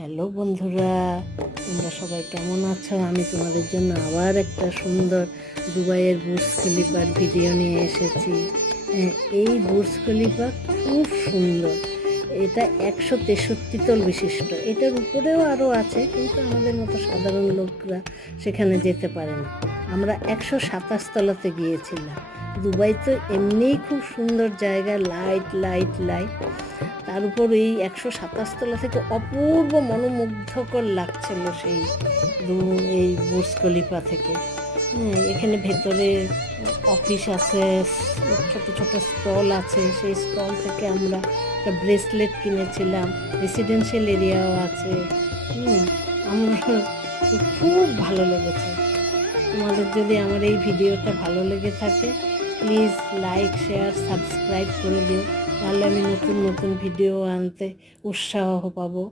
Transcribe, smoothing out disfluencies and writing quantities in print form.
Hello বন্ধুরা, তোমরা সবাই কেমন আছো? আমি তোমাদের জন্য আবার একটা সুন্দর দুবাইয়ের বুর্জ খলিফার ভিডিও নিয়ে এসেছি। এই বুর্জ খলিফা খুব সুন্দর। এটা 163 তল বিশিষ্ট। এটার উপরেও আরও আছে, কিন্তু আমাদের মতো সাধারণ লোকরা সেখানে যেতে পারে না। আমরা 127 তলাতে গিয়েছিলাম। দুবাই তো এমনিই খুব সুন্দর জায়গা, লাইট লাইট লাইট। তার উপর এই 127 তলা থেকে অপূর্ব মনোমুগ্ধকর লাগছিল এই বুর্জ খলিফা থেকে। এখানে ভেতরে অফিস আছে, ছোট ছোট স্টল আছে। সেই স্টল থেকে আমরা একটা ব্রেসলেট কিনেছিলাম। রেসিডেন্সিয়াল এরিয়াও আছে। আমরা খুব ভালো লেগেছে। তোমাদের যদি আমার এই ভিডিওটা ভালো লেগে থাকে, প্লিজ লাইক, শেয়ার, সাবস্ক্রাইব করে দিও। তাহলে আমি নতুন নতুন ভিডিও আনতে উৎসাহ পাবো।